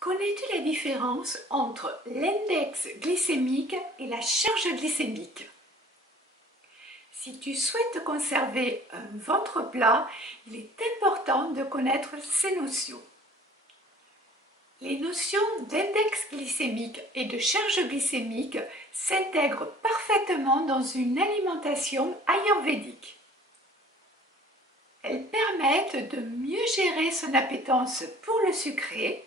Connais-tu la différence entre l'index glycémique et la charge glycémique? Si tu souhaites conserver un ventre plat, il est important de connaître ces notions. Les notions d'index glycémique et de charge glycémique s'intègrent parfaitement dans une alimentation ayurvédique. Elles permettent de mieux gérer son appétence pour le sucré,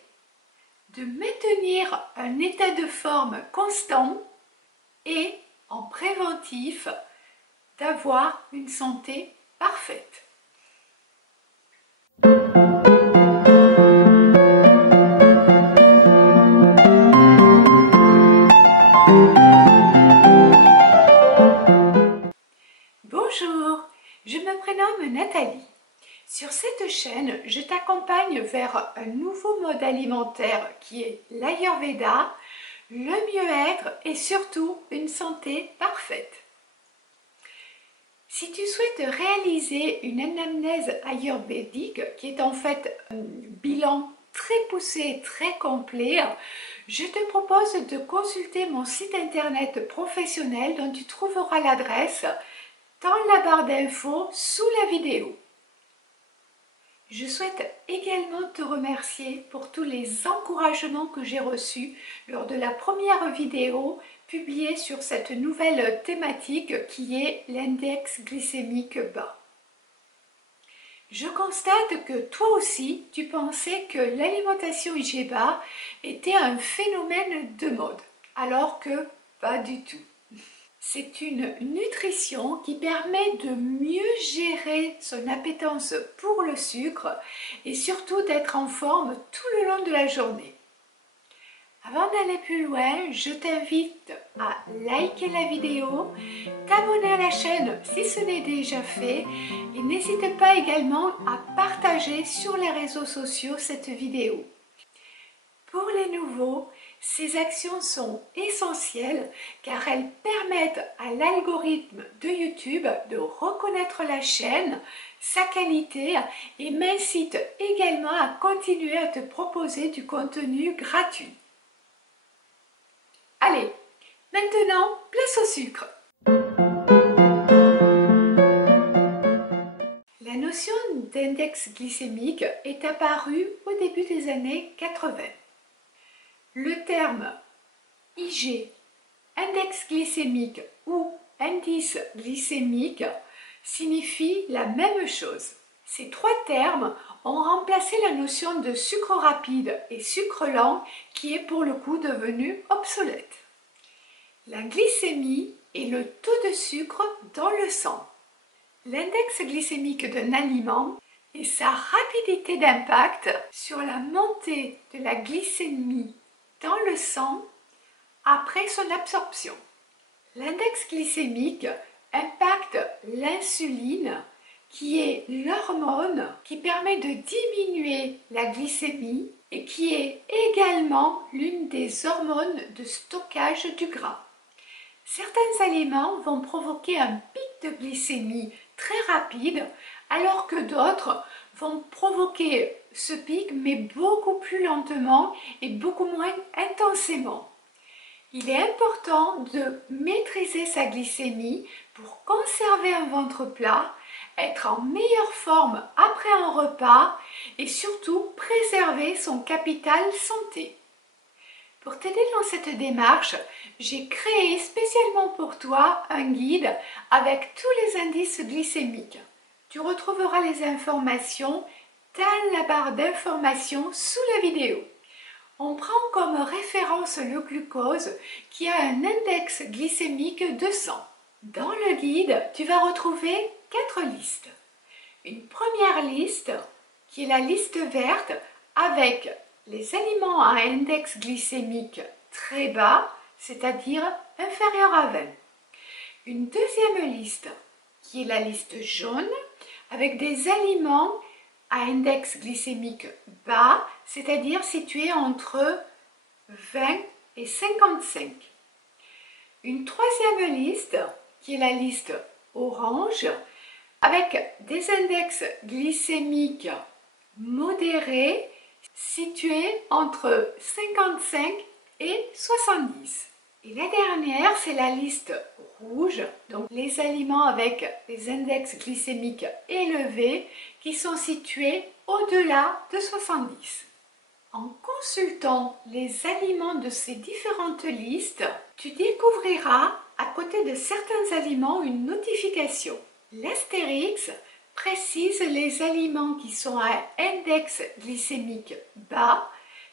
de maintenir un état de forme constant et, en préventif, d'avoir une santé parfaite. Bonjour, je me prénomme Nathalie. Sur cette chaîne, je t'accompagne vers un nouveau mode alimentaire qui est l'Ayurveda, le mieux-être et surtout une santé parfaite. Si tu souhaites réaliser une anamnèse ayurvédique, qui est en fait un bilan très poussé et très complet, je te propose de consulter mon site internet professionnel dont tu trouveras l'adresse dans la barre d'infos sous la vidéo. Je souhaite également te remercier pour tous les encouragements que j'ai reçus lors de la première vidéo publiée sur cette nouvelle thématique qui est l'index glycémique bas. Je constate que toi aussi, tu pensais que l'alimentation IGBA était un phénomène de mode, alors que pas du tout. C'est une nutrition qui permet de mieux gérer son appétence pour le sucre et surtout d'être en forme tout le long de la journée. Avant d'aller plus loin, je t'invite à liker la vidéo, t'abonner à la chaîne si ce n'est déjà fait et n'hésite pas également à partager sur les réseaux sociaux cette vidéo. Pour les nouveaux, ces actions sont essentielles car elles permettent à l'algorithme de YouTube de reconnaître la chaîne, sa qualité et m'incitent également à continuer à te proposer du contenu gratuit. Allez, maintenant, place au sucre. La notion d'index glycémique est apparue au début des années 80. Le terme IG, index glycémique ou indice glycémique signifie la même chose. Ces trois termes ont remplacé la notion de sucre rapide et sucre lent qui est pour le coup devenue obsolète. La glycémie est le taux de sucre dans le sang. L'index glycémique d'un aliment et sa rapidité d'impact sur la montée de la glycémie dans le sang après son absorption. L'index glycémique impacte l'insuline qui est l'hormone qui permet de diminuer la glycémie et qui est également l'une des hormones de stockage du gras. Certains aliments vont provoquer un pic de glycémie très rapide alors que d'autres vont provoquer ce pic mais beaucoup plus lentement et beaucoup moins intensément. Il est important de maîtriser sa glycémie pour conserver un ventre plat, être en meilleure forme après un repas et surtout préserver son capital santé. Pour t'aider dans cette démarche, j'ai créé spécialement pour toi un guide avec tous les indices glycémiques. Tu retrouveras les informations dans la barre d'informations sous la vidéo. On prend comme référence le glucose qui a un index glycémique de 100. Dans le guide, tu vas retrouver 4 listes. Une première liste qui est la liste verte avec les aliments à index glycémique très bas, c'est-à-dire inférieur à 20. Une deuxième liste qui est la liste jaune avec des aliments à index glycémique bas, c'est-à-dire situé entre 20 et 55. Une troisième liste qui est la liste orange avec des index glycémiques modérés situé entre 55 et 70. Et la dernière, c'est la liste rouge, donc les aliments avec les index glycémiques élevés qui sont situés au-delà de 70. En consultant les aliments de ces différentes listes, tu découvriras à côté de certains aliments une notification. L'astérix précise les aliments qui sont à index glycémique bas,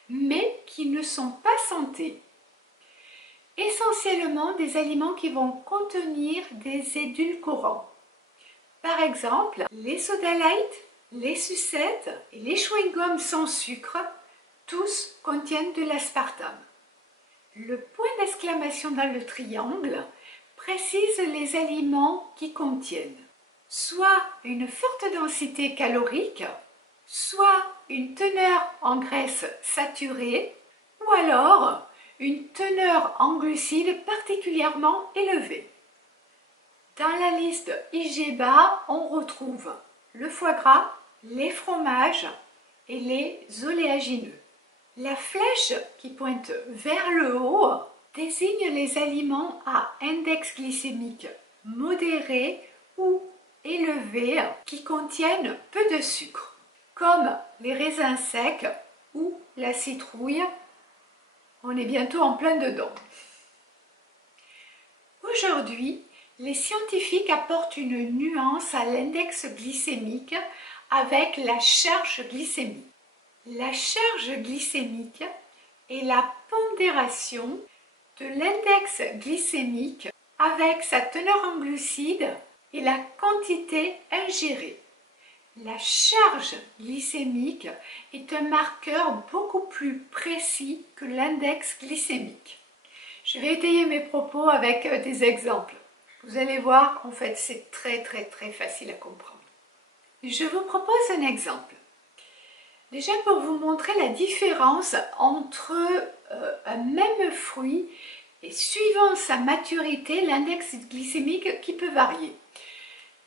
mais qui ne sont pas santé. Essentiellement des aliments qui vont contenir des édulcorants. Par exemple, les soda light, les sucettes et les chewing-gums sans sucre, tous contiennent de l'aspartame. Le point d'exclamation dans le triangle précise les aliments qui contiennent soit une forte densité calorique, soit une teneur en graisses saturées, ou alors une teneur en glucides particulièrement élevée. Dans la liste IGBA, on retrouve le foie gras, les fromages et les oléagineux. La flèche qui pointe vers le haut désigne les aliments à index glycémique modéré ou élevé qui contiennent peu de sucre, comme les raisins secs ou la citrouille. On est bientôt en plein dedans. Aujourd'hui, les scientifiques apportent une nuance à l'index glycémique avec la charge glycémique. La charge glycémique est la pondération de l'index glycémique avec sa teneur en glucides et la quantité ingérée. La charge glycémique est un marqueur beaucoup plus précis que l'index glycémique. Je vais étayer mes propos avec des exemples. Vous allez voir, en fait, c'est très facile à comprendre. Je vous propose un exemple. Déjà pour vous montrer la différence entre un même fruit et suivant sa maturité, l'index glycémique qui peut varier.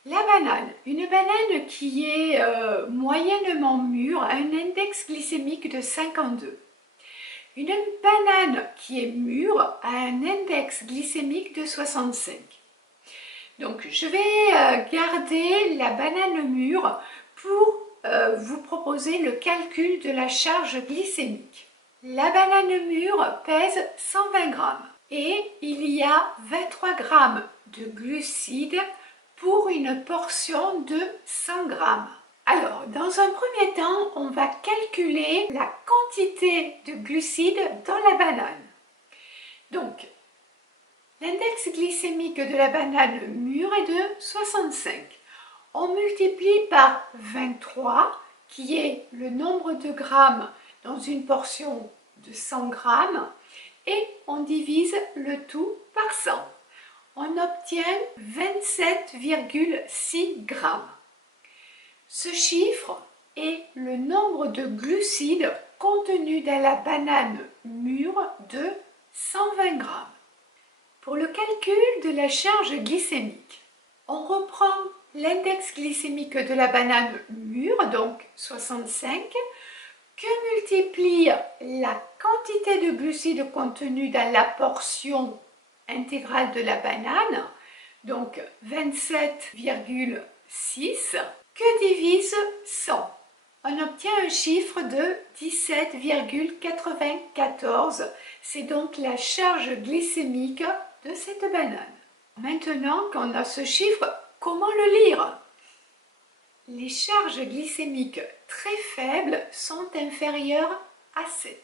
La banane, une banane qui est moyennement mûre a un index glycémique de 52. Une banane qui est mûre a un index glycémique de 65. Donc je vais garder la banane mûre pour vous proposer le calcul de la charge glycémique. La banane mûre pèse 120 grammes et il y a 23 grammes de glucides pour une portion de 100 grammes. Alors, dans un premier temps, on va calculer la quantité de glucides dans la banane. Donc, l'index glycémique de la banane mûre est de 65. On multiplie par 23, qui est le nombre de grammes dans une portion de 100 grammes, et on divise le tout par 100. On obtient 27,6 grammes. Ce chiffre est le nombre de glucides contenus dans la banane mûre de 120 grammes. Pour le calcul de la charge glycémique, on reprend l'index glycémique de la banane mûre, donc 65, que multiplie la quantité de glucides contenus dans la portion intégrale de la banane, donc 27,6, que divise 100. On obtient un chiffre de 17,94. C'est donc la charge glycémique de cette banane. Maintenant qu'on a ce chiffre, comment le lire? Les charges glycémiques très faibles sont inférieures à 7.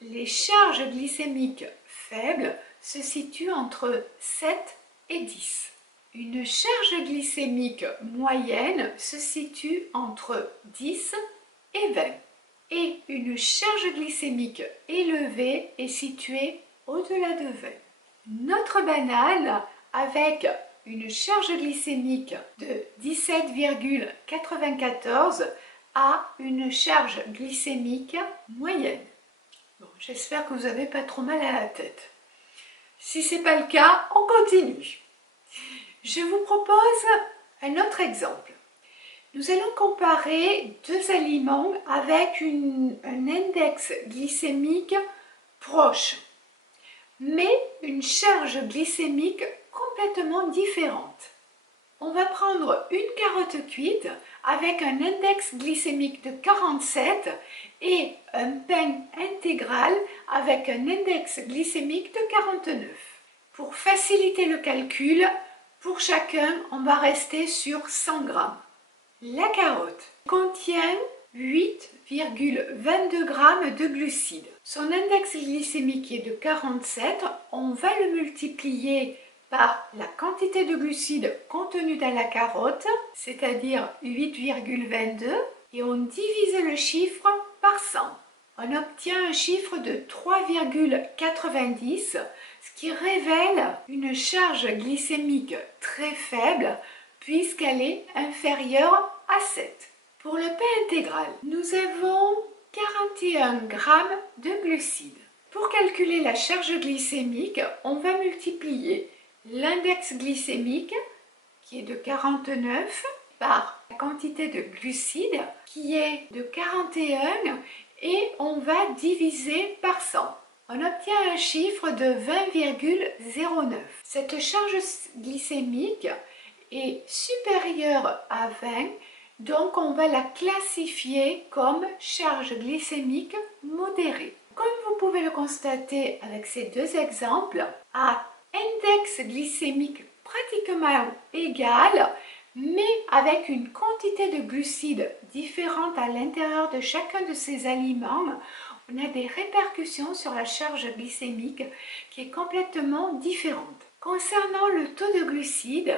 Les charges glycémiques faibles se situent entre 7 et 10. Une charge glycémique moyenne se situe entre 10 et 20. Et une charge glycémique élevée est située au-delà de 20. Notre banane, avec une charge glycémique de 17,94, a une charge glycémique moyenne. Bon, j'espère que vous n'avez pas trop mal à la tête. Si ce n'est pas le cas, on continue. Je vous propose un autre exemple. Nous allons comparer deux aliments avec un index glycémique proche, mais une charge glycémique complètement différente. On va prendre une carotte cuite avec un index glycémique de 47 et un pain intégral avec un index glycémique de 49. Pour faciliter le calcul, pour chacun, on va rester sur 100 g. La carotte contient 8,22 g de glucides. Son index glycémique est de 47, on va le multiplier par la quantité de glucides contenue dans la carotte, c'est-à-dire 8,22, et on divise le chiffre par 100. On obtient un chiffre de 3,90, ce qui révèle une charge glycémique très faible puisqu'elle est inférieure à 7. Pour le pain intégral, nous avons 41 g de glucides. Pour calculer la charge glycémique, on va multiplier l'index glycémique, qui est de 49, par la quantité de glucides, qui est de 41, et on va diviser par 100. On obtient un chiffre de 20,09. Cette charge glycémique est supérieure à 20, donc on va la classifier comme charge glycémique modérée. Comme vous pouvez le constater avec ces deux exemples, à index glycémique pratiquement égal, mais avec une quantité de glucides différente à l'intérieur de chacun de ces aliments, on a des répercussions sur la charge glycémique qui est complètement différente. Concernant le taux de glucides,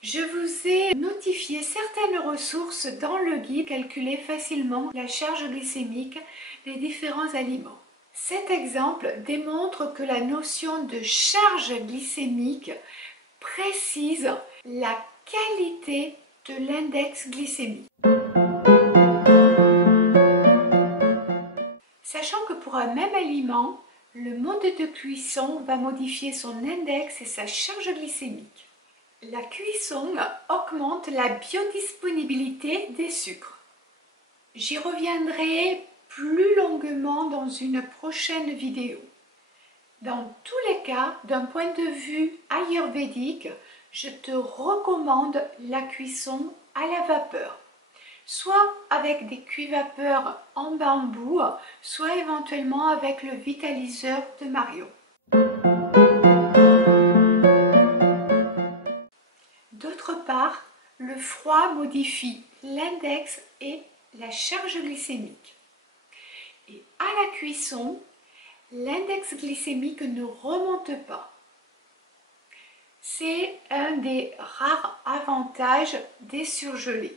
je vous ai notifié certaines ressources dans le guide pour calculer facilement la charge glycémique des différents aliments. Cet exemple démontre que la notion de charge glycémique précise la qualité de l'index glycémique. Sachant que pour un même aliment, le mode de cuisson va modifier son index et sa charge glycémique. La cuisson augmente la biodisponibilité des sucres. J'y reviendrai plus longuement dans une prochaine vidéo. Dans tous les cas, d'un point de vue ayurvédique, je te recommande la cuisson à la vapeur, soit avec des cuits-vapeurs en bambou, soit éventuellement avec le vitaliseur de Mario. D'autre part, le froid modifie l'index et la charge glycémique. Et à la cuisson, l'index glycémique ne remonte pas. C'est un des rares avantages des surgelés.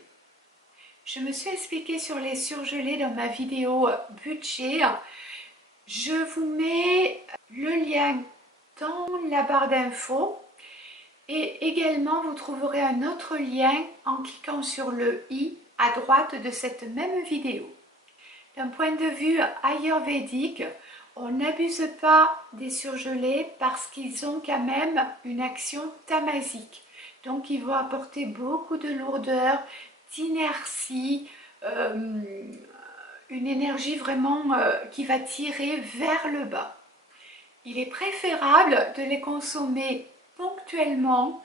Je me suis expliquée sur les surgelés dans ma vidéo budget. Je vous mets le lien dans la barre d'infos et également vous trouverez un autre lien en cliquant sur le i à droite de cette même vidéo. D'un point de vue ayurvédique, on n'abuse pas des surgelés parce qu'ils ont quand même une action tamasique. Donc ils vont apporter beaucoup de lourdeur, d'inertie, une énergie vraiment qui va tirer vers le bas. Il est préférable de les consommer ponctuellement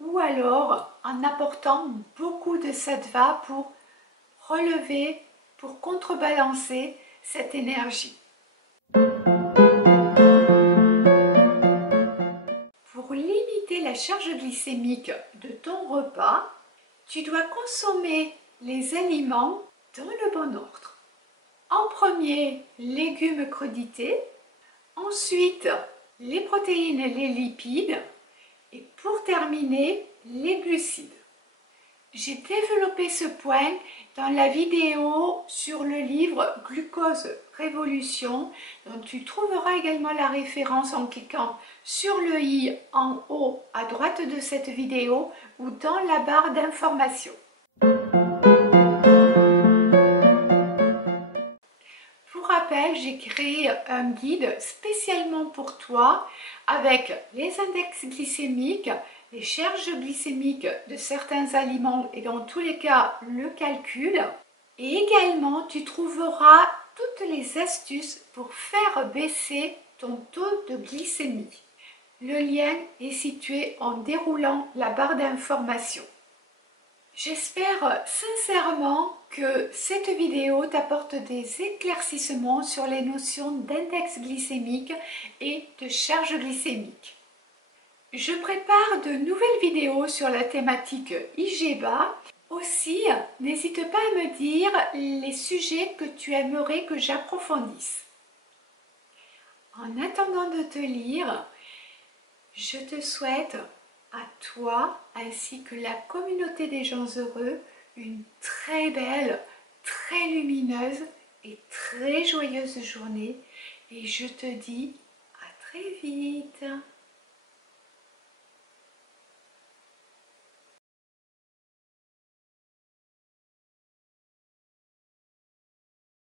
ou alors en apportant beaucoup de sattva pour relever, pour contrebalancer cette énergie. Pour limiter la charge glycémique de ton repas, tu dois consommer les aliments dans le bon ordre. En premier, légumes crudités, ensuite les protéines et les lipides, et pour terminer, les glucides. J'ai développé ce point dans la vidéo sur le livre Glucose Révolution, dont tu trouveras également la référence en cliquant sur le i en haut à droite de cette vidéo ou dans la barre d'informations. Pour rappel, j'ai créé un guide spécialement pour toi avec les index glycémiques, les charges glycémiques de certains aliments et dans tous les cas le calcul. Et également, tu trouveras toutes les astuces pour faire baisser ton taux de glycémie. Le lien est situé en déroulant la barre d'information. J'espère sincèrement que cette vidéo t'apporte des éclaircissements sur les notions d'index glycémique et de charge glycémique. Je prépare de nouvelles vidéos sur la thématique IGBA. Aussi, n'hésite pas à me dire les sujets que tu aimerais que j'approfondisse. En attendant de te lire, je te souhaite à toi ainsi que la communauté des gens heureux une très belle, très lumineuse et très joyeuse journée et je te dis à très vite.